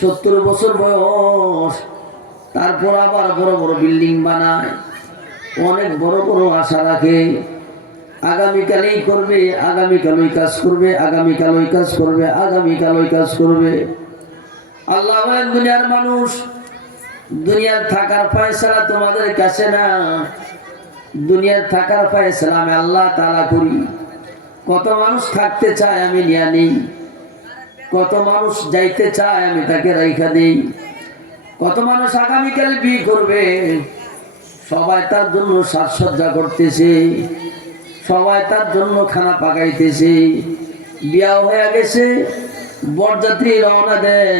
70 বছর বয়স, তারপর আবার বড় বড় বিল্ডিং বানায়, অনেক বড় বড় আশা রাখে, আগামীকাল এই করবে, আগামীকাল ওই কাজ করবে, আগামীকাল ওই কাজ করবে, আগামীকাল ওই কাজ করবে। আল্লাহ বলেন, দুনিয়ার মানুষ, দুনিয়ার থাকার ফয়সালা তোমাদের কাছে না, দুনিয়ার থাকার ফয়সালা আমি আল্লাহ তাআলা করি। কত মানুষ থাকতে চায় আমি নিয়ে নেই, কত মানুষ যাইতে চায় আমি তাকে রাইখা দেই, কত মানুষ আগামীকাল বিয়ে করবে, সবাই তার জন্য সাজসজ্জা করতেছে, সবাই তার জন্য খানা পাকাইতেছে, বিয়া হয়ে গেছে, বরযাত্রী রওনা দেয়,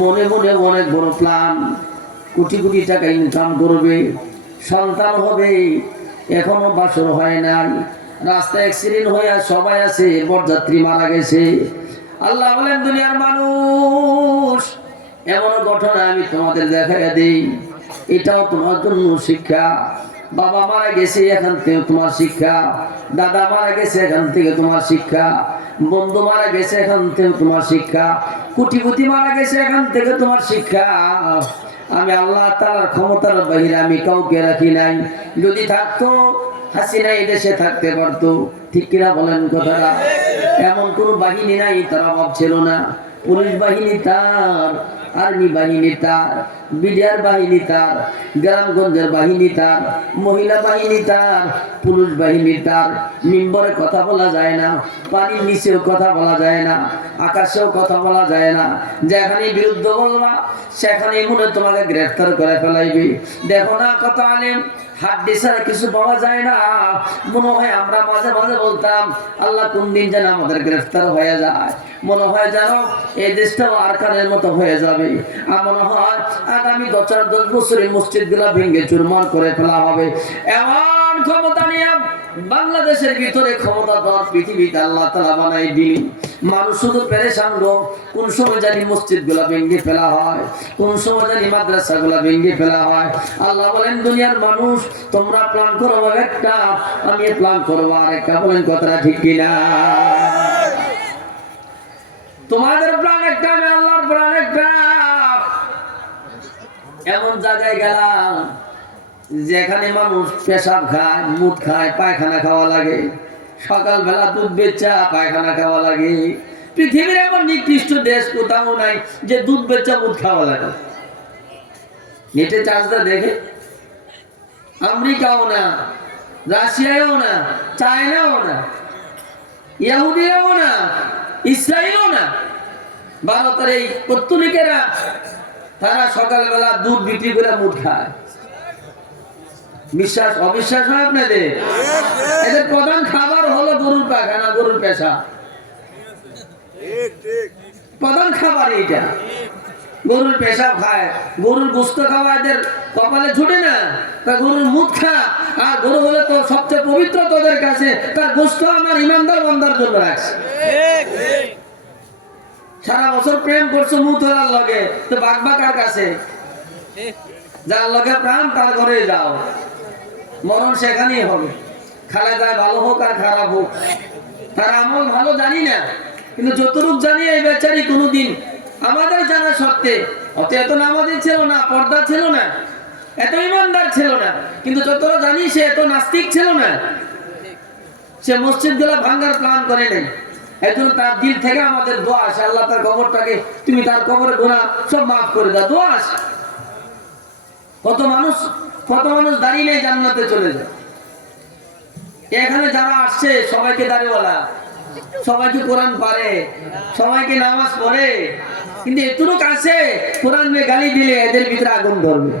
মনে মনে অনেক বড় প্ল্যান, কোটি কোটি টাকা ইনকাম করবে, সন্তান হবে, এখনো বাসর হয় নাই, রাস্তায় অ্যাক্সিডেন্ট হয়ে সবাই আছে, বরযাত্রী মারা গেছে। আল্লাহ বলেন, দুনিয়ার মানুষ, এমন ঘটনা আমি তোমাদের দেখাইয়া দিই, এটাও তোমার জন্য শিক্ষা। বাবা মারা গেছে, এখান থেকে তোমার শিক্ষা, দাদা মারা গেছে, এখান থেকে তোমার শিক্ষা, বন্ধু মারা গেছে, এখান থেকে তোমার শিক্ষা, কোটিপতি মারা গেছে, এখান থেকে তোমার শিক্ষা। আমি আল্লাহ তাআলার ক্ষমতার বাহিরে আমি কাউকে রাখি নাই। যদি থাকতো হাসিনা এই দেশে থাকতে পারতো, ঠিক কিনা বলেন কথাটা? এমন কোন বাহিনী নাই তার অভাব ছিল না। পুলিশ বাহিনী তার, আর্মি বাহিনী তার, বিডিআর বাহিনী তার, গ্রামগঞ্জের বাহিনী তার, মহিলা বাহিনী তার, পুলিশ বাহিনী তার। মিম্বরে কথা বলা যায় না, পানির নিচেও কথা বলা যায় না, আকাশেও কথা বলা যায় না। যেখানে বিরুদ্ধ বলবা সেখানে মনে তোমাকে গ্রেফতার করে ফেলাইবে। দেখো না কত আলেম, হাড্ডি ছাড়া কিছু পাওয়া যায় না। মনে হয় আমরা মাঝে মাঝে বলতাম, আল্লাহ কোন দিন যেন আমাদের গ্রেফতার হয়ে যায়। মনে হয় যেন এই দেশটাও আরকানের মতো হয়ে যাবে। আর মনে হয় আগামী 10 বছরে মসজিদ গুলা ভেঙে চুরমার করে ফেলা হবে। এমন ক্ষমতা নিয়ে বাংলাদেশের ভিতরে ক্ষমতা দেওয়ার পৃথিবীতে আল্লাহ তাআলা বানাই দিলেন। মানুষ শুধু পেরেশান গো, কোন সময় জানি মসজিদ গুলা ভেঙে ফেলা হয়, কোন সময় জানি মাদ্রাসা গুলা ভেঙে ফেলা হয়। আল্লাহ বলেন, দুনিয়ার মানুষ, তোমরা প্ল্যান করো একটা, আমি প্ল্যান করবো আরেকটা। বলেন কথাটা ঠিক কিনা? তোমাদের প্ল্যান একটা, আমি আল্লাহর প্ল্যান একটা। এমন জায়গায় গেলাম যেখানে মানুষ পেশাব খায়, মুদ খায়, পায়খানা খাওয়া লাগে, সকালবেলা দুধ বেচা পায়খানা খাওয়া লাগে। পৃথিবীর এমন নিকৃষ্ট দেশ কোথাও নাই যে দুধ বেচা মুদ খাওয়া লাগে। নেটে চার্জটা দেখে, আমেরিকাও না, রাশিয়াও না, চায়নাও না, ইহুদিরাও না, ইসরায়েলও না, ভারতের এই পত্তলিকেরা, তারা সকালবেলা দুধ বিক্রি করে মুদ খায়। বিশ্বাস অবিশ্বাস হয় আপনাদের? এদের প্রধান খাবার হলো গরুর পায়খানা, গরুর পেশা, প্রধান খাবার এইটা। গরুর পেশাব খায়, গরুর গোস্ত খাওয়া এদের কপালে ছুটে না, তা গরুর মুখ খা। আর গরু হলে তো সবচেয়ে পবিত্র তোদের কাছে, তার গোস্ত আমার ইমানদার বান্দার জন্য রাখছে। সারা বছর প্রেম করছো মুতলার লগে, তো বাগবা কার কাছে? যার লগে প্রাণ তার ঘরে যাও, মরণ সেখানেই হবে। খালে যায় ভালো হোক আর খারাপ হোক, তার আমল ভালো জানি না, কিন্তু যতটুক জানি এই বেচারি কোনোদিন আমাদের জানা সত্ত্বে অত এত নামাজি ছিল না, পর্দা ছিল না, এত ইমানদার ছিল না, কিন্তু যতটা জানি সে এত নাস্তিক ছিল না। সে মসজিদ গুলা ভাঙ্গার প্ল্যান করে নেই। একজন তার দিল থেকে আমাদের দোয়া আসে, আল্লাহ তার কবরটাকে, তুমি তার কবরে গুনাহ সব মাফ করে দাও, দোয়া আসে। কত মানুষ দাঁড়িয়ে নেই, জান্নাতে চলে যায়। এখানে যারা আসছে সবাইকে দাড়িওয়ালা, সবাইকে কোরআন পারে, সবাইকে নামাজ পড়ে, কিন্তু এতটুকু আছে কোরআন নিয়ে গালি দিলে এদের ভিতরে আগুন ধরবে।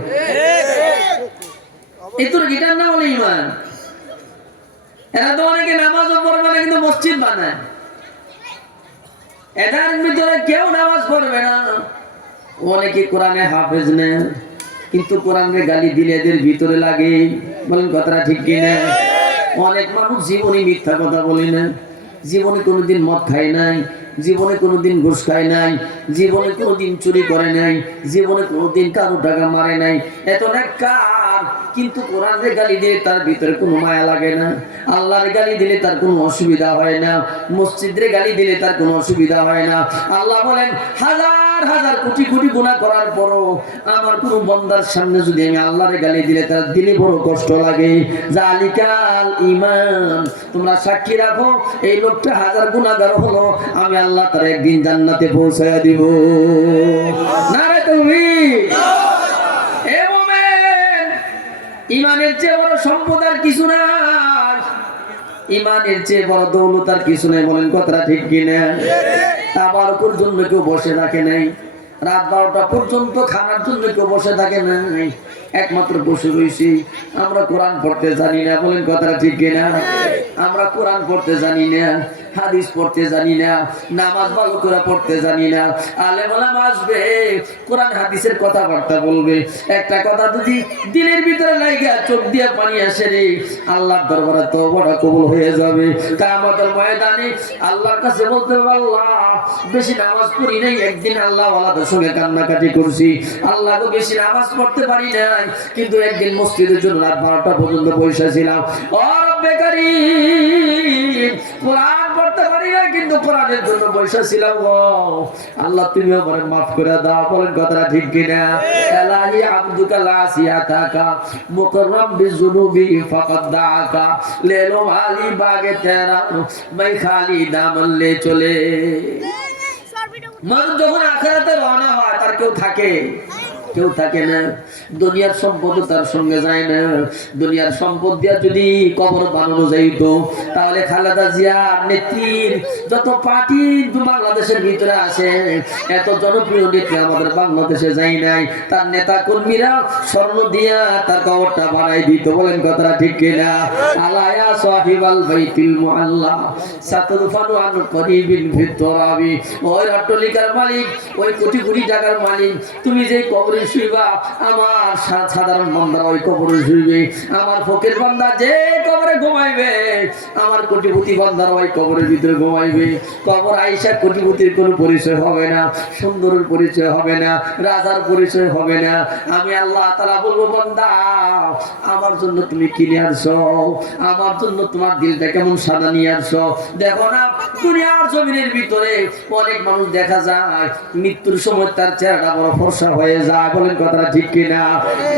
এতটুকু, এটার নাম হলো ঈমান। এরা তো অনেকে নামাজও পড়বে না, কিন্তু মসজিদ বানায়। এদের ভিতরে কেউ নামাজ পড়বে না, অনেকে কোরআনে হাফেজ নেই, কিন্তু কোরআনের গালি দিলে এদের ভিতরে লাগে। বলেন কথাটা ঠিক কিনা? অনেক মানুষ জীবনে মিথ্যা কথা বলে না, জীবনে কোনোদিন মদ খায় নাই, জীবনে কোনোদিন ঘুষ খায় নাই, জীবনে কোনোদিন চুরি করে নাই, জীবনে কোনোদিন কারো টাকা মারে নাই, এত নেককার, কিন্তু কোরআনের গালি দিলে তার ভিতরে কোনো মায়া লাগে না, আল্লাহর গালি দিলে তার কোনো অসুবিধা হয় না, মসজিদের গালি দিলে তার কোনো অসুবিধা হয় না। আল্লাহ বলেন, হাজার হাজার হাজার কোটি কোটি গুনাহ করার পরও আমার কোন বান্দার সামনে যদি আমি আল্লাহরে গালি দিলে তার দিলে বড় কষ্ট লাগে। জালিকাল ঈমান, তোমরা সাক্ষী রাখো এই লোকটা হাজার গুনাহগার হলো, আমি আল্লাহ তার একদিন জান্নাতে পৌঁছায়া দিব। নারে তাকবীর। এ মুমিন, ঈমানের চেয়ে বড় সম্পদ আর কিছু নাই, ঈমানের চেয়ে বড় দৌলত আর কিছু নাই। বলেন কথাটা ঠিক কিনা? তাবারকের জন্য কেউ বসে থাকে নাই, রাত 12টা পর্যন্ত খানার জন্য কেউ বসে থাকে নাই, একমাত্র বসে রয়েছি আমরা কোরআন পড়তে জানি না। বলেন কথাটা ঠিক কিনা? আমরা কোরআন পড়তে জানি না, হাদিস পড়তে জানি না, নামাজ ভালো করে পড়তে জানি না। আলেম ওলামা আসবে, কোরআন হাদিসের কথাবার্তা বলবে, একটা কথা যদি দিলের ভিতরে লাগা চোখ দিয়ে পানি আসে রে, আল্লাহর দরবারে তওবাটা কবুল হয়ে যাবে। কিয়ামতের ময়দানে আল্লাহর কাছে বলতে হবে, আল্লাহ বেশি নামাজ পড়ি নাই, একদিন আল্লাহ ওয়ালাদের সঙ্গে কান্নাকাটি করছি, আল্লাহ তো বেশি নামাজ পড়তে পারি নাই, কিন্তু একদিন মসজিদের জন্য রাত 12টা পর্যন্ত বসে ছিলাম। ও রব্বে কারীম, কোরআন পড়তে পারি না কিন্তু কোরআনের জন্য বসে ছিলাম। ও আল্লাহ তুমি আমারে মাফ করে দাও। বলেন কথাটা ঠিক কিনা? এলাহি আবদুকা লাসিয়াতাকা মুকররম বিযুনুবি ফাকাদ দাআকা লেলো আলি বাগে তেরা মাই খালি দামন লে চলে। মানুষ যখন আখিরাতে রওনা হয় তার কেউ থাকে? কেউ থাকে না। দুনিয়ার সম্পদ তার সঙ্গে যায় না। দুনিয়ার সম্পদ দিয়া যদি কবর বানানো যাইতো তাহলে খালেদা জিয়ার নেত্রীর যত পার্টি বাংলাদেশের ভিতরে আসে, এত জনপ্রিয় নেত্রী আমাদের বাংলাদেশে যাই নাই, তার নেতা কর্মীরা স্বর্ণ দিয়া তার কবরটা বানাই দিত। বলেন কথাটা ঠিক কিনা? আলায়া সাহিবাল বাইতুল মুআল্লা সাতরফানু আন করিবিন ফিতরাবি। ওই অট্টালিকার মালিক, ওই কোটি কোটি টাকার মালিক, তুমি যে কবরে শুইবা, আমার সাধারণ বান্দা ওই কবরে শুইবে। আমার ফকির বান্দা যে কবরে ঘুমাইবে, আমার কোটিপতি বান্দার ওই কবরের ভিতরে ঘুমাইবে। কবর আইসা কোটিপতির কোনো পরিচয় হবে না, সুন্দরের পরিচয় হবে না, রাজার পরিচয় হবে না। আমি আল্লাহ তাআলা বলবো, বান্দা আমার জন্য তুমি কি নিয়ে আসছো? আমার জন্য তোমার দিলটা কেমন সাদা নিয়ে আসছো? দেখো না দুনিয়ার জমিনের ভিতরে অনেক মানুষ দেখা যায় মৃত্যুর সময় তার চেহারাটা বড় ফর্সা হয়ে যায়। বলেন কথাটা ঠিক কিনা?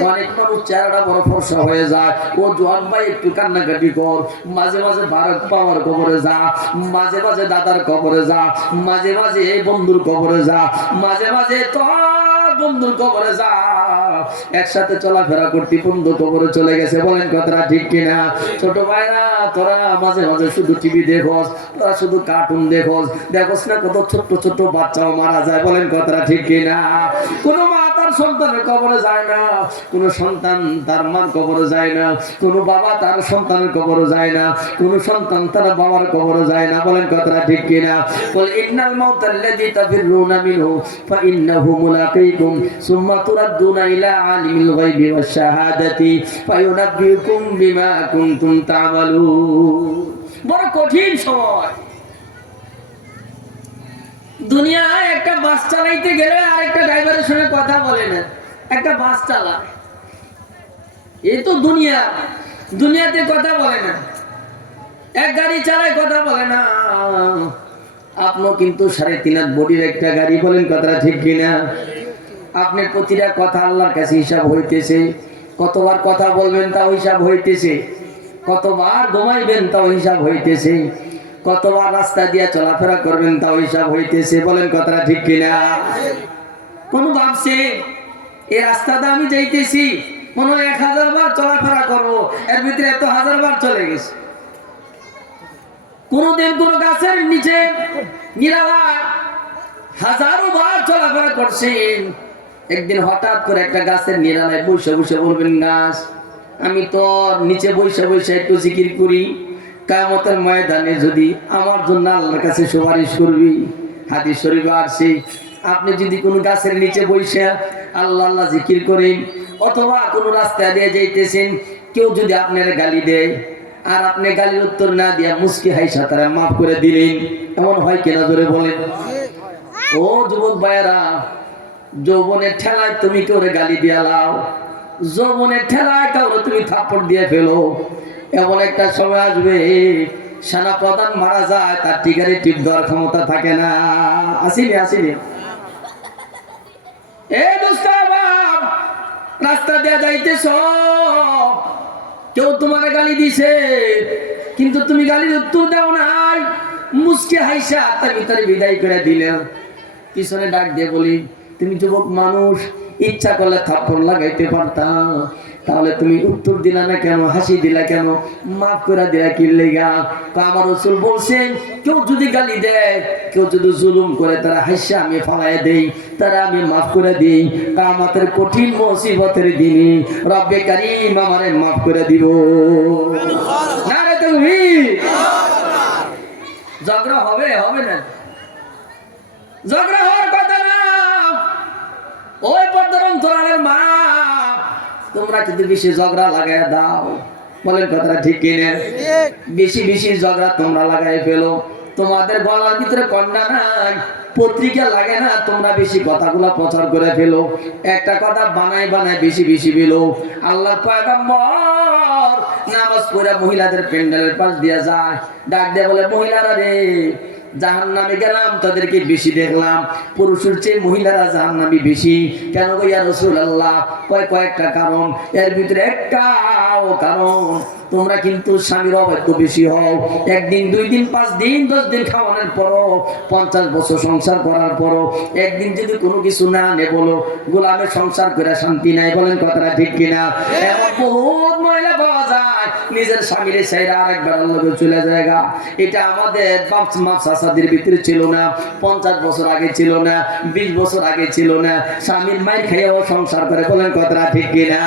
অনেক মানুষ চেহারাটা বড় ফর্সা হয়ে যায়। ও জোয়ান ভাই একটু কান্নাকাটি কর, মাঝে মাঝে ভারত বাবার কবরে যা, মাঝে মাঝে দাদার কবরে যা, মাঝে মাঝে এই বন্ধুর কবরে যা, মাঝে মাঝে তোর বন্ধুর কবরে যা। একসাথে চলাফেরা করতে বন্ধু কবরে চলে গেছে। বলেন কথাটা ঠিক কিনা? ছোট ভাইরা তোরা মাঝে মাঝে শুধু টিভি দেখোস, তোরা শুধু কার্টুন দেখোস, দেখোস না কত ছোট্ট ছোট্ট বাচ্চাও মারা যায়। বলেন কথাটা ঠিক কিনা? কোনো মা তার সন্তানের কবরে যায় না, কোনো সন্তান তার মার কবরে যায় না, কোনো বাবা তার সন্তানের কবরে যায় না, কোনো সন্তান তার বাবার কবরে যায় না। বলেন কথাটা ঠিক কিনা? বল ইন্নাল মাউতাল্লাযী তাফিরুনা মিনহু ফাইন্নাহু মুলাকীকুম সুম্মা তুরাদ্দুনা ইলা আলিমিল গায়বি ওয়াশ শাহাদাতি ফায়ুনাব্বিউকুম বিমা কুনতুম তা'মালুন। বড় কঠিন সময়। দুনিয়ায় একটা বাস চালাইতে গেলে আরেকটা ড্রাইভারের সঙ্গে কথা বলে না, একটা বাস চালায়, এই তো দুনিয়া, দুনিয়াতে কথা বলে না, এক গাড়ি চালায় কথা বলে না। আপনিও কিন্তু 3.5 লাখ বডির একটা গাড়ি। বলেন কথাটা ঠিক কিনা? আপনার প্রতিটা কথা আল্লাহর কাছে হিসাব হইতেছে। কতবার কথা বলবেন তাও হিসাব হইতেছে, কতবার ঘুমাইবেন তাও হিসাব হইতেছে, কতবার রাস্তা দিয়ে চলাফেরা করবেন তাও হিসাব হইতেছে। বলেন কথাটা ঠিক কিনা? কোন ভাবছে এই রাস্তাটা আমি যাইতেছি মনে হয় 1000 বার চলাফেরা করবো, এর ভিতরে এত 1000 বার চলে গেছে। কোনদিন কোন গাছের নিচে নিরালায় 1000 বার চলাফেরা করছেন, একদিন হঠাৎ করে একটা গাছের নিরালায় বসে বসে বলবেন, গাছ আমি তোর নিচে বসে বসে একটু জিকির করি, কিয়ামতের ময়দানে যদি আমার জন্য আল্লাহর কাছে সুপারিশ করবি। হাদিস শরীফে আছে, আপনি যদি কোনো গাছের নিচে বসে আল্লাহ আল্লাহ জিকির করেন, অথবা কোনো রাস্তা দিয়ে যাইতেছেন, কেউ যদি আপনার গালি দেয় আর আপনি গালির উত্তর না দিয়া মুস্কি হাইসা তারা মাফ করে দিলেন, এমন হয় কিনা জোরে বলেন? ও যুবক ভাইয়েরা, যৌবনের ঠেলায় তুমি কেউরে গালি দিয়া লাও, যৌবনের ঠেলায় কাউরে তুমি থাপ্পড় দিয়ে ফেলো, এমন একটা সময় আসবে সেনা প্রধান মারা যায়, তার টিকারে টিপ দেওয়ার ক্ষমতা থাকে না। আসিনি আসিনি এ দুস্তাবাব, রাস্তা দিয়ে যাইতেছ, কেউ তোমার গালি দিছে, কিন্তু তুমি গালির উত্তর দাও নাই, মুসকে হাইসা তার ভিতরে বিদায় করে দিলেন। পিছনে ডাক দিয়ে বলি, তুমি যুবক মানুষ, ইচ্ছা করলে থাপ্পড় লাগাইতে পারতাম, তাহলে তুমি উত্তর দিলা না কেন, হাসি দিলা কেন, মাফ করে দিলা কি লেগা? আমার রাসূল বলছেন, কেউ যদি গালি দেয়, কেউ যদি জুলুম করে, তারা হাসিয়া আমি ফালাই দেই, তারা আমি মাফ করে দিই। কিয়ামতের কঠিন মুসিবতের দিনে রব্বে কারীম আমারে মাফ করে দিব। নারে তাকবীর। ঝগড়া হবে হবে না, ঝগড়া হওয়ার কথা না। ওই পর্দার অন্তরালের মা, তোমরা যদি বেশি ঝগড়া লাগাই দাও, বলেন কথাটা ঠিক কিনা? বেশি বেশি ঝগড়া তোমরা লাগাই ফেলো, তোমাদের গলার ভিতরে কন্যা নাই, পত্রিকা লাগে না, তোমরা বেশি কথাগুলো প্রচার করে ফেলো, একটা কথা বানাই বানাই বেশি বেশি ফেলো। আল্লাহ পয়গম্বর নামাজ পড়ে মহিলাদের প্যান্ডেলের পাশ দিয়ে যায়, ডাক দিয়ে বলে, মহিলারা রে, জাহান্নামে গেলাম, তাদেরকে বেশি দেখলাম, পুরুষের চেয়ে মহিলারা জাহান্নামী বেশি। কেন গো ইয়া রাসূলুল্লাহ? কয়েকটা কারণ, এর ভিতরে একটাও কারণ, তোমরা কিন্তু স্বামীর অবাধ্য বেশি হও। একদিন, 2 দিন, 5 দিন, 10 দিন খাওয়ানোর পরও, 50 বছর সংসার করার পরও একদিন যদি কোনো কিছু না নে বলো, গোলামের সংসার করে শান্তি নাই। বলেন কথাটা ঠিক কিনা? এমন বহুত মহিলা পাওয়া যায়, নিজের স্বামীর সাইরা আরেকবার আল্লাহকে চলে জায়গা। এটা আমাদের বাপ মা চাচাদের ভিতরে ছিল না, 50 বছর আগে ছিল না, 20 বছর আগে ছিল না। স্বামীর মায়ের খেয়েও সংসার করে। বলেন কথাটা ঠিক কিনা?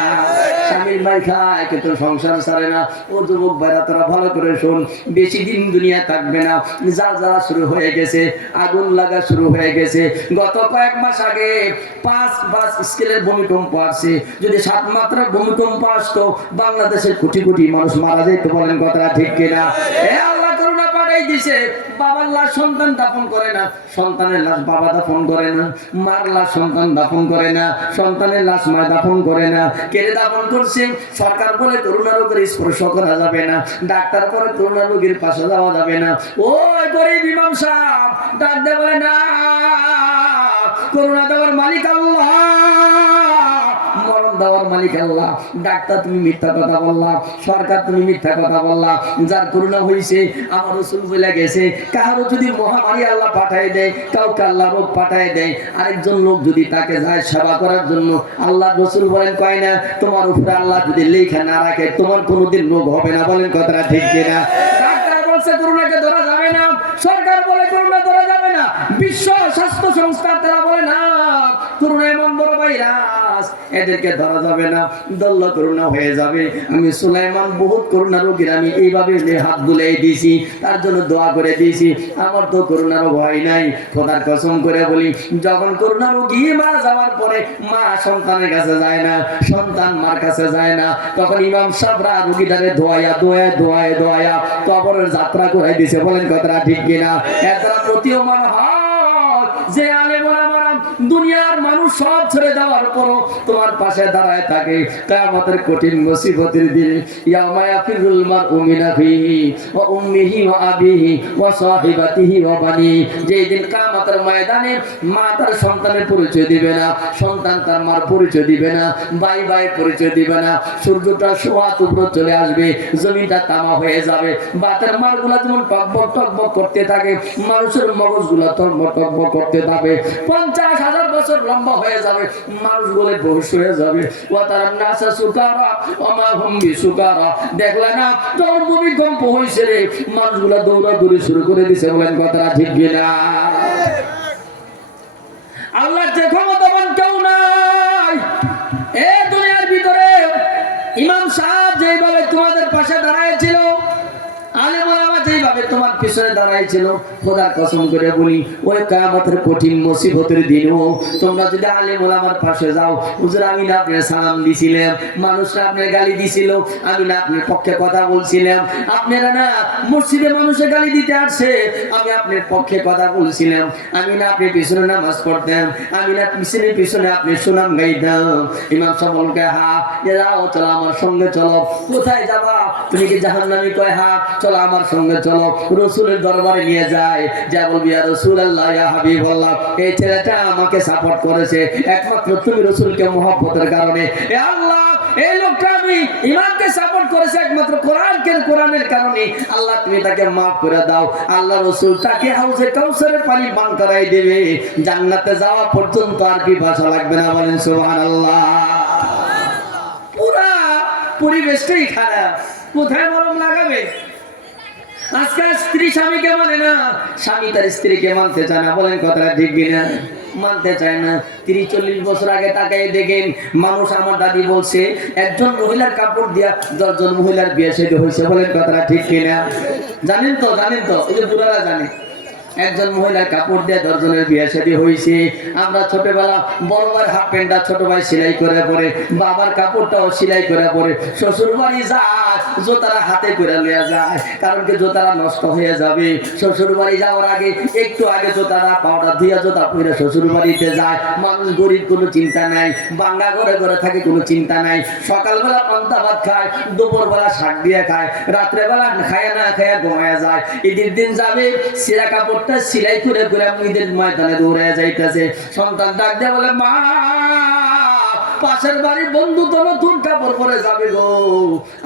স্বামীর মায়ের খায় কিন্তু সংসার ছাড়ে না। ও যুবক ভাইরা, তোরা ভালো করে শোন, বেশি দিন দুনিয়া থাকবে না। যা শুরু হয়ে গেছে, আগুন লাগা শুরু হয়ে গেছে। গত কয়েক মাস আগে 5 স্কেলের ভূমিকম্প আসছে। যদি 7 মাত্রার ভূমিকম্প আসতো, বাংলাদেশের কোটি কোটি মানুষ মারা যেত। বলেন কথাটা ঠিক কিনা? আল্লাহ করুণা পাঠাই দিছে। বাবার লাশ সন্তান দাফন করে না, সন্তানের লাশ বাবা দাফন করে না, মার লাশ সন্তান দাফন করে না, সন্তানের লাশ মা দাফন করে না। কেড়ে দাফন করছে? সরকার বলে করোনা রোগের স্পর্শ করা যাবে না, ডাক্তার বলে করোনা রোগীর পাশে যাওয়া যাবে না। ওই গরিব ইমাম সাহেব ডাক দিয়ে বলে, না, করোনা দেওয়ার মালিক আল্লাহ, মরণ দেওয়ার মালিক আল্লাহ। ডাক্তার তুমি মিথ্যা কথা বললা, সরকার তুমি মিথ্যা কথা বললা। যার করোনা হয়েছে, আমার রাসূল বলে গেছে, কারো যদি মহামারী আল্লাহ পাঠায় দেয়, কাউকে আল্লাহ রোগ পাঠায় দেয়, আরেকজন লোক যদি তাকে যায় সেবা করার জন্য, আল্লাহ রাসূল বলেন, কয় না, তোমার উপরে আল্লাহ যদি লেখা না রাখে, তোমার কোনোদিন রোগ হবে না। বলেন কথাটা ঠিক কিনা? ডাক্তার বলছে করোনাকে ধরা যাবে না, সরকার বলে করোনা ধরা যাবে না, বিশ্ব স্বাস্থ্য সংস্থা তারা বলে না, করোনা এমন বড় ভাইরাস, এদেরকে ধরা যাবে না, দল্ল করোনা হয়ে যাবে। আমি সুলাইমান বহুত করোনা রোগীর আমি এইভাবে হাত বুলাই দিয়েছি, তার জন্য দোয়া করে দিয়েছি, আমার তো করোনার ভয় নাই। খোদার কসম করে বলি, যখন করোনা রোগী মারা যাওয়ার পরে মা সন্তানের কাছে যায় না, সন্তান মার কাছে যায় না, তখন ইমাম সাহেবরা রোগীটারে দোয়া কবরের যাত্রা করাই দিয়েছে। বলেন কথাটা ঠিক কিনা? এর দ্বারা প্রতীয়মান হয় যে আলেম ওলামারা দুনিয়ার মানুষ সব ছেড়ে দেওয়ার পরও তোমার পাশে দাঁড়ায় থাকে। কিয়ামতের কঠিন মুসিবতের দিনে, ইয়াউমা ইয়াফিরুল মারউ মিন আখিহি ওয়া উম্মিহি ওয়া আবিহি ওয়া সাহিবাতিহি ওয়া বানি, যেই দিন কিয়ামতের ময়দানে মা তার সন্তানের পরিচয় দিবে না, সন্তান তার মার পরিচয় দিবে না, ভাই পরিচয় দিবে না। সূর্যটা সোয়া উপরে চলে আসবে, জমিনটা তামা হয়ে যাবে, বাতের মারগুলা যেমন টকবক করতে থাকে, মানুষের মগজগুলা টকবক করতে থাকে। 50,000 বছর লম্বা হয়ে যাবে, মানুষ বলে বয়স হয়ে যাবে। দেখলে না, তোর ভূমিকম্প হয়েছে রে, মানুষগুলা দৌড়াদৌড়ি শুরু করে দিছে। বলেন কথাটা ঠিক কিনা? আল্লাহর যে ক্ষমতাবান কেউ নাই এ দুনিয়ার ভিতরে। ইমাম সাহেব যেভাবে তোমাদের পাশে দাঁড়াইছিল, আলেম ওলামা যেভাবে তোমার পিছনে দাঁড়াইছিল, খোদার কসম করে বলি, ওই কিয়ামতের কঠিন মুসিবতের দিনও তোমরা যদি আলেম ওলামার পাশে যাও, হুজুর আমি না আপনার সালাম দিছিলাম, মানুষরা আপনার গালি দিছিল, আমি না আপনার পক্ষে কথা বলছিলাম, আপনারা না মসজিদে মানুষে গালি দিতে আসছে, আমি আপনার পক্ষে কথা বলছিলাম, আমি না আপনি পিছনে নামাজ পড়তাম, আমি না পিছনে আপনি সুনাম গাইতাম। ইমাম সাহেব বলকে, হা যাও, চলো আমার সঙ্গে চলো। কোথায় যাবা? তুমি কি জাহান্নামী? কয় হা, চলো আমার সঙ্গে চলো। রাসূল রাসূলের দরবারে নিয়ে যায়, যা বলবি ইয়া রাসূলুল্লাহ ইয়া হাবিবাল্লাহ, এই ছেলেটা আমাকে সাপোর্ট করেছে একমাত্র তুমি রাসূলকে মহব্বতের কারণে। এ আল্লাহ, এই লোকটা আমি ইমানকে সাপোর্ট করেছে একমাত্র কোরআনের কারণে, আল্লাহ তুমি তাকে মাফ করে দাও। আল্লাহ রাসূল তাকে হাউজে কাউসারের পানি পান করাই দেবে, জান্নাতে যাওয়া পর্যন্ত আর পিপাসা লাগবে না। বলেন সুবহানাল্লাহ। পুরা পরিবেশটাই খারাপ, কোথায় মরম লাগাবে? আজকাল স্ত্রী স্বামীকে মানে না, স্বামী তার স্ত্রীকে মানতে চায় না। বলেন কথাটা ঠিক কিনা? মানতে চায় না। 30-40 বছর আগে তাকাই দেখেন মানুষ, আমার দাদি বলছে একজন মহিলার কাপড় দিয়া 10 জন মহিলার বিয়ে শাদী হয়েছে। বলেন কথাটা ঠিক কিনা? জানেন তো, এই যে বুড়ারা জানে, একজন মহিলার কাপড় দিয়ে 10 জনের বিয়ে শাদী হয়েছে। আমরা ছোটবেলা বড় ভাই হাফ প্যান্টটা ছোট ভাই সেলাই করে পরে, বাবার কাপড়টাও সেলাই করে পরে, শ্বশুর বাড়ি যায় জোতারা হাতে করে লইয়া যায়, কারণ কি জোতারা নষ্ট হয়ে যাবে। শ্বশুর বাড়ি যাওয়ার আগে একটু আগে জোতারা পাউডার ধুইয়া জোতা পরে শ্বশুর বাড়িতে যায়। মানুষ গরিব, কোনো চিন্তা নাই, বাঙ্গা ঘরে ঘরে থাকে, কোনো চিন্তা নাই। সকালবেলা পান্তা ভাত খায়, দুপুরবেলা শাক দিয়ে খায়, রাত্রেবেলা খায় না খায় ঘুমায় যায়। ঈদের দিন যাবে, ছেঁড়া কাপড় সিলাই করে করে ঈদের ময়দানে দৌড়ে যাইতেছে। সন্তান ডাক দিয়ে বলে, মা পাশের বাড়ির বন্ধু তো নতুন কাপড় পরে যাবে গো,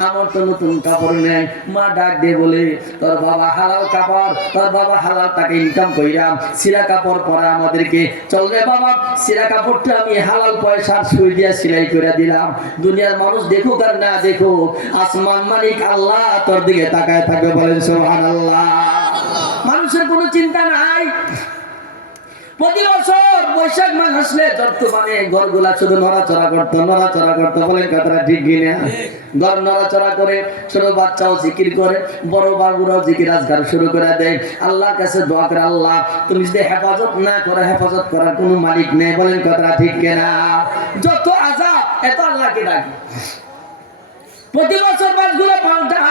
আমার তো নতুন কাপড় নেই। মা ডাক দিয়ে বলে, তোর বাবা হালাল কাপড়, তোর বাবা হালাল টাকা ইনকাম কইরাম, সিরা কাপড় পরে আমাদেরকে চল রে বাবা, সিরা কাপড়টা আমি হালাল পয়সার সুই দিয়া সিলাই করে দিলাম। দুনিয়ার মানুষ দেখুক আর না দেখুক, আসমান মালিক আল্লাহ তোর দিকে তাকায় থাকবে। বলেন সুবহানাল্লাহ। মানুষের কোনো চিন্তা নাই। প্রতি বছর বৈশাখ মাস আসলে বর্তমানে ঘরগুলা শুধু নড়াচড়া করতো। বলেন কথাটা ঠিক কিনা? ঘর নড়াচড়া করে, ছোট বাচ্চাও জিকির করে, বড় বাবুরাও জিকির আজকার শুরু করে দেয়। আল্লাহর কাছে দোয়া করে, আল্লাহ তুমি যদি হেফাজত না করে, হেফাজত করার কোনো মালিক নেই। বলেন কথাটা ঠিক কিনা? যত আযাব এত আল্লাহকে ডাকি। প্রতি বছর বাসগুলো পাল্টায়,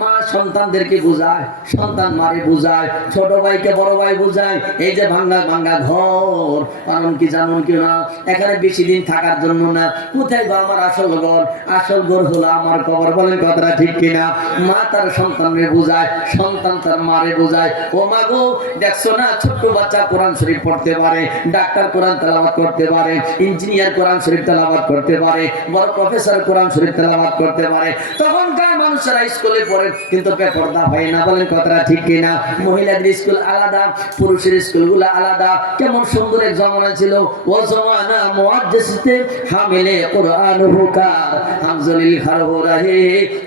মা সন্তানদেরকে বুঝায়, সন্তান মারে বুঝায়, ছোট ভাইকে বড় ভাই বুঝায়। এই যে ভাঙ্গা ভাঙ্গা ঘর, কারণ কি জানুন কি না, এখানে বেশি দিন থাকার জন্য না। কোথায় গো আমার আসল ঘর? আসল ঘর হলো আমার কবর। বলেন কথাটা ঠিক কিনা? মা তার সন্তানকে বুঝায়, সন্তান তার মারে বুঝায়। ও মা গো, দেখছো না ছোট্ট বাচ্চা কোরআন শরীফ পড়তে পারে, ডাক্তার কোরআন তেলাওয়াত করতে পারে, ইঞ্জিনিয়ার কোরআন শরীফ তেলাওয়াত করতে পারে, বড় প্রফেসর কোরআন শরীফ তেলাওয়াত করতে পারে। তখনকার মানুষেরা স্কুলে পড়ে কিন্তু বেপরদা হয় না। বলেন কথাটা ঠিক কিনা? মহিলাদের স্কুল আলাদা, পুরুষের স্কুলগুলো আলাদা। কেমন সুন্দর এক জমানা ছিল। ও জমানা মুআজ্জিসতে হামিলে কোরআন হুকার, হামজলিল খারহু রাহে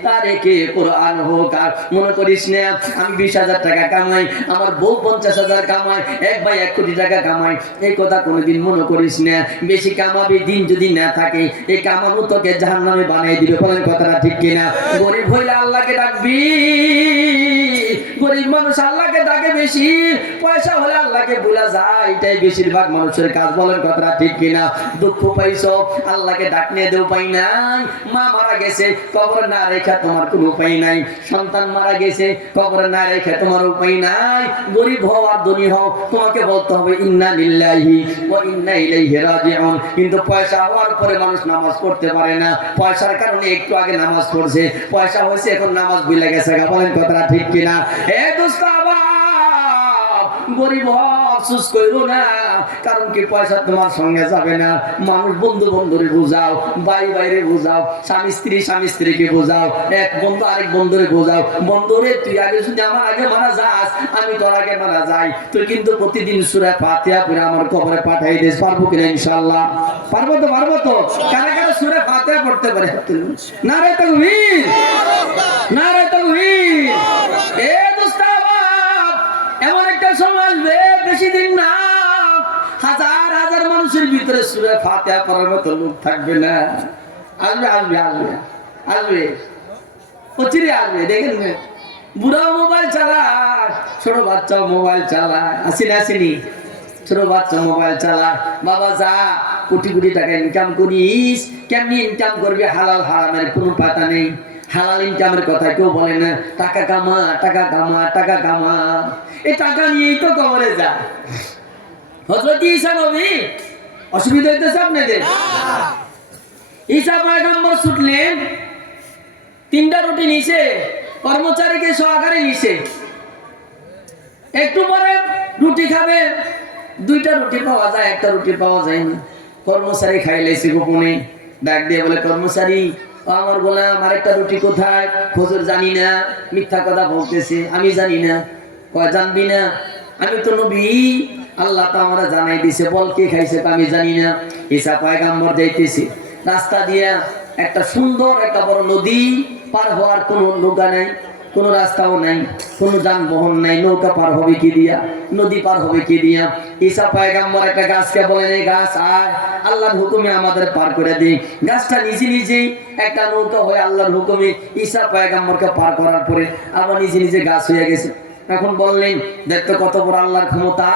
তারেকে কোরআন হুকার। মনে করিস না আমি 20,000 টাকা কামাই, আমার বউ 50,000 কামায়, এক ভাই 1 কোটি টাকা কামায়। এই কথা কোনোদিন মনে করিস না। বেশি কামাবি, দিন যদি না থাকে এই কামানো তোকে জাহান্নামে বানিয়ে দিবে। বলেন কথাটা ঠিক কিনা? গরিব হইলে আল্লাহকে ডাকবি, গরিব মানুষ আল্লাহকে ডাকে বেশি, পয়সা হলে আল্লাহকে ভুলা যায়, এটাই বেশিরভাগ মানুষের কাজ। বলেন কথাটা ঠিক কিনা? দুঃখ পাইছো, আল্লাহকে ডাকনে দেও উপায় নাই। মা মারা গেছে, কবরে না রেখে তোমার কোনো উপায় নাই। সন্তান মারা গেছে, কবরে না রেখে তোমার উপায় নাই। গরিব হও আর ধনী হও, তোমাকে বলতে হবে ইন্না লিল্লাহি ওয়া ইন্না ইলাইহি রাজিউন। কিন্তু পয়সা হওয়ার পরে মানুষ নামাজ পড়তে পারে না। পয়সার কারণে একটু আগে নামাজ পড়ছে, পয়সা হয়েছে এখন নামাজ ভুলে গেছে। বলেন কথাটা ঠিক কিনা? এ দোস্ত, গরিব আফসোস করো না, কারণ কি পয়সা তোমার সঙ্গে যাবে না। মানুষ বন্ধু বন্ধুরে বুঝাও, ভাই ভাইরে বুঝাও, স্বামী স্ত্রীকে বুঝাও, এক বন্ধু আরেক বন্ধুরে বুঝাও, বন্ধুরে তুই আগে যদি আমার আগে মারা যাস, আমি তোর আগে মারা যাই, তুই কিন্তু প্রতিদিন সূরা ফাতিহা পড়ে আমার কবরে পাঠাই দিস। পারবো কিনা? ইনশাআল্লাহ পারবো তো। কারা কারা সূরা ফাতিহা পড়তে পারে? নারে তাকবীর, নারে তাকবীর। এ দোস্ত, এমন একটা সময় আসবে, বেশি দিন না, হাজার হাজার মানুষের ভিতরে সূরা ফাতিহা পড়ার মতো লোক থাকবে না। আসবে অচিরে আসবে। দেখেন বুড়া মোবাইল চালায়, ছোট বাচ্চা মোবাইল চালায়, আসেনি ছোট বাচ্চা মোবাইল চালায়। বাবা যা কোটি কোটি টাকা ইনকাম করিস, কেমনি ইনকাম করবি? হালাল হারামের কোনো পাতা নেই। হালাল ইনকামের কথা কেউ বলে না। টাকা কামা, টাকা কামা, টাকা কামা। এই টাকা নিয়েই তো কবরে যা। হযরত ঈসা নবী, অসুবিধা হইতেছে আপনাদের? ঈসা পয়গম্বর ছুটলেন, 3টা রুটি নিছে, কর্মচারীকে সহকারে নিছে, একটু পরে রুটি খাবে, দুইটা রুটি পাওয়া যায়, একটা রুটি পাওয়া যায় না। কর্মচারী খাইলেছে গোপনে, ডাক দিয়ে বলে, কর্মচারী আমার গোলাম আরেকটা রুটি কোথায়? হুজুর জানি না, মিথ্যা কথা বলতেছে, আমি জানি না। কয় জানবি না? আমি তো নবী, আল্লাহ তো আমরা জানাই দিছে, বল কে খাইছে? আমি জানি না। ঈসা পয়গম্বর যাইতেছে রাস্তা দিয়া, একটা সুন্দর একটা বড় নদী, পার হওয়ার কোনো নৌকা নাই, কোনো রাস্তাও নাই, কোনো যানবাহন নাই, নৌকা পার হবে কি দিয়া, নদী পার হবে কি দিয়া? ঈসা পয়গম্বর একটা গাছকে বলেন, এই গাছ আয়, আল্লাহর হুকুমে আমাদের পার করে দিই। গাছটা নিজে নিজেই একটা নৌকা হয়ে আল্লাহর হুকুমে ঈসা পয়গম্বরকে পার করার পরে আবার নিজে নিজে গাছ হয়ে গেছে। এখন বললেন, দেখতো কত বড় আল্লাহর ক্ষমতা।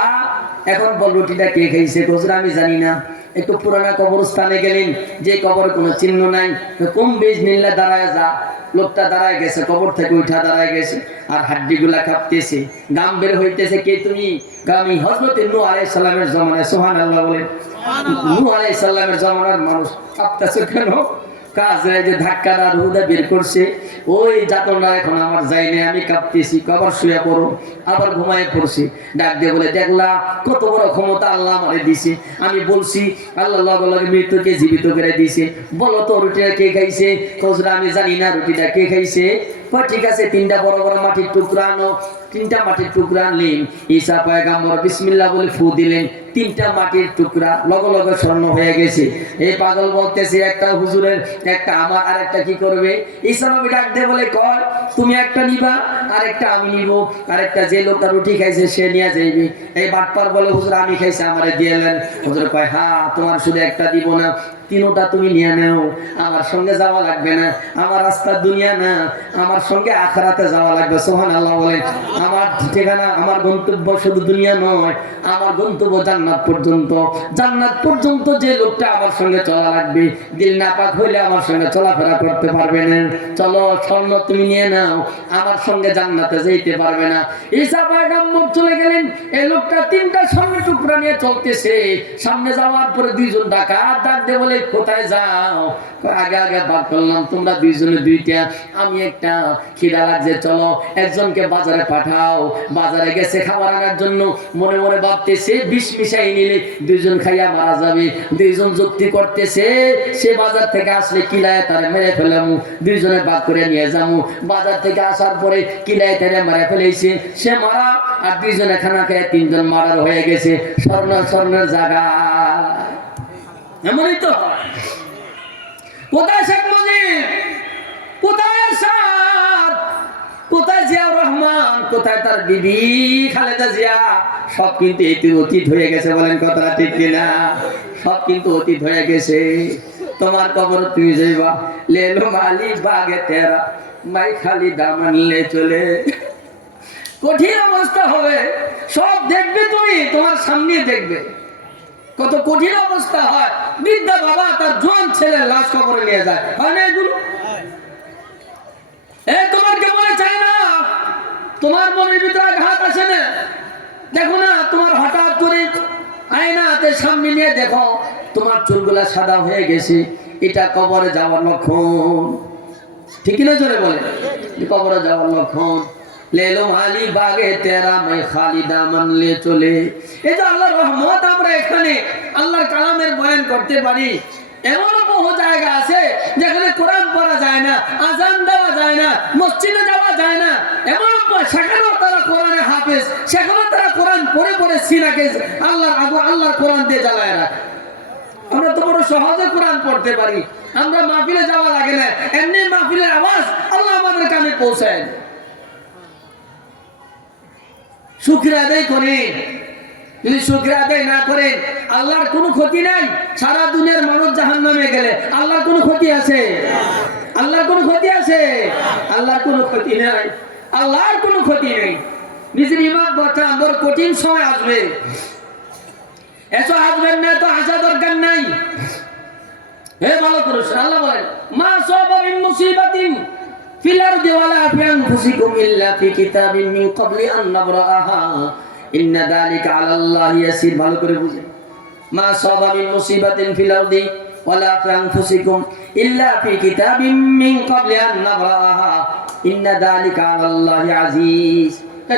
এখন বল, রুটিটা কে খাইছে? হুজুর আমি জানি না। একটু পুরানা কবরস্থানে গেলেন, যে কবর কোনো চিহ্ন নাই, কম বেশ নিল্লা দাঁড়ায় যা, লোকটা দাঁড়ায় গেছে, কবর থেকে উঠা দাঁড়ায় গেছে, আর হাড্ডি গুলা কাঁপতেছে, গাম বের হইতেছে। কে তুমি? আমি হযরত নূহ আলাইহিস সালামের জামানায়। সুবহানাল্লাহ বলে। নূহ আলাইহিস সালামের জামানার মানুষ কাঁপতেছে কেন? কাজে যে ধাক্কাটা রুদা বের করছে, ওই যাতনা এখন আমার যাই না, আমি কাঁপতেছি। কবর শুয়ে পড়ো, আবার ঘুমায় পড়ছি। ডাক দিয়ে বলে, দেখলা কত বড় ক্ষমতা আল্লাহ আমারে দিছে। আমি বলছি আল্লাহ লগে লগে মৃত্যুকে জীবিত করে দিছে। বলো তো রুটিটা কে খাইছে? হুজুর আমি জানি না রুটিটা কে খাইছে। ঠিক আছে, তিনটা বড় বড় মাটির টুকরা আনো। তিনটা মাটির টুকরা আনলেন, ঈসা পয়গম্বর বিসমিল্লাহ বলে ফু দিলেন, তিনটা মাটির টুকরা লগে লগে স্বর্ণ হয়ে গেছে। এই পাগল বলতেছে, একটা হুজুরের, একটা আমার, আর একটা কি করবে? ঈসা নবী ডাক দিয়ে বলে, কয় তুমি একটা নিবা, আর একটা আমি নিব, আর একটা যে লোকটা রুটি খাইছে সে নিয়ে যাইবে। এই বাটপার বলে, হুজুর আমি খাইছে, আমারে দিয়েলেন। হুজুর কয়, হ্যাঁ তোমার শুধু একটা দিব না, তিনটা তুমি নিয়ে নাও। আমার সঙ্গে যাওয়া লাগবে না, আমার রাস্তা দুনিয়া না, আমার সঙ্গে আখিরাতে যাওয়া লাগবে। সুবহানাল্লাহ বলেন। আমার ঠিকানা, আমার গন্তব্য শুধু দুনিয়া নয়, আমার গন্তব্য জান্নাত পর্যন্ত। জান্নাত পর্যন্ত যে লোকটা আমার সঙ্গে চলা লাগবে, দিল নাপাক হইলে আমার সঙ্গে চলাফেরা করতে পারবে না। চলো স্বর্ণ তুমি নিয়ে নাও, আমার সঙ্গে জান্নাতে যেতে পারবে না। ঈসা পয়গম্বর চলে গেলেন, এই লোকটা তিনটা স্বর্ণের টুকরা নিয়ে চলতেছে। সামনে যাওয়ার পরে দুইজন ডাকাত ডাক দিয়ে বলে, কোথায় যাও? আগে আগে ভাগ করলাম, তোমরা দুইজনে দুইটা, আমি একটা, খিদা লাগছে, চলো একজনকে বাজারে পাঠাও। বাজারে গেছে খাবার আনার জন্য, মনে মনে ভাবতেছে বিষ মিশাই নিলে দুইজন খাইয়া মারা যাবে। দুইজন যুক্তি করতেছে, সে বাজার থেকে আসলে কিলায় তারে মেরে ফেলামু, দুইজনে ভাগ করে নিয়ে যাবো। বাজার থেকে আসার পরে কিলায় তারে মেরে ফেলেছে, সে মারা, আর দুইজনে খানা খেয়ে তিনজন মারার হয়ে গেছে। স্বর্ণের জায়গা এমনই তো। কোথায় শেখ মুজিব? কোথায় এরশাদ? কোথায় জিয়াউর রহমান? কোথায় তার বিবি খালেদা জিয়া? সব কিন্তু অতীত হয়ে গেছে। বলেন কথাটা ঠিক কিনা? সব কিন্তু অতীত হয়ে গেছে। তোমার কবর তুমি যাইবা, লেলো মালি বাগে তেরা, মাই খালি দামান লে চলে। কঠিন অবস্থা হবে, সব দেখবে তুমি, তোমার সামনে দেখবে কত কঠিন অবস্থা হয়। বৃদ্ধা বাবা তার জোয়ান ছেলের লাশ কবরে নিয়ে যায়, হয় না এগুলো? তোমার কে মনে চায় না? তোমার মনের ভিতরে ঘাত আসে না? দেখো না, তোমার হঠাৎ করে আয়নাতে সামনে নিয়ে দেখো তোমার চুলগুলা সাদা হয়ে গেছে, এটা কবরে যাওয়ার লক্ষণ। ঠিক না? জোরে বলে, কবরে যাওয়ার লক্ষণ। লেলো মালি বাগে তেরা, मैं খালি দামান লে চলে। এই যে আল্লাহর রহমত, আমরা এখানে আল্লাহর কালামের বয়ান করতে পারি। এমন বহু জায়গা আছে যেখানে কোরআন পড়া যায় না, আজান দেওয়া যায় না, মসজিদে যাওয়া যায় না, এমন সেখানেও তারা কোরআনে হাফেজ, সেখানেও তারা কোরআন পড়ে পড়ে সিনাকে আল্লাহর কোরআন দিয়ে জ্বালায় রাখে। আমরা তো বড় সহজে কোরআন পড়তে পারি, আমরা মাহফিলে যাওয়া লাগে না, এমনি মাহফিলের আওয়াজ আল্লাহ আমাদের কানে পৌঁছায়। শুকরিয়া আদায় করেন। যদি শুকরিয়া আদায় না করেন, আল্লাহর কোনো ক্ষতি নাই। সারা দুনিয়ার মানুষ জাহান্নামে গেলে আল্লাহর কোনো ক্ষতি আছে? আল্লাহর কোনো ক্ষতি আছে? আল্লাহর কোনো ক্ষতি নাই। আল্লাহর কোনো ক্ষতি নেই। নিজের ইমান বাঁচান, বড় কঠিন সময় আসবে, এসো আসবেন না তো আসা দরকার নাই। হে ভালো পুরুষ, আল্লাহ বলেন, মা সাবা মিন মুসিবাতিন ফিল আরদি ওয়ালা ফি আনফুসিকুম ইল্লা ফি কিতাবিন মিন ক্বাবলি আন নাবরাহা ইন্না যালিকা আলাল্লাহি ইয়াসির। ভালো করে বুঝেন, মা সাবা মিন মুসিবাতিন ফিল আরদি ওয়ালা ফি আনফুসিকুম ইল্লা ফি কিতাবিন মিন ক্বাবলি আন নাবরাহা ইন্না যালিকা আলাল্লাহি আজিজ।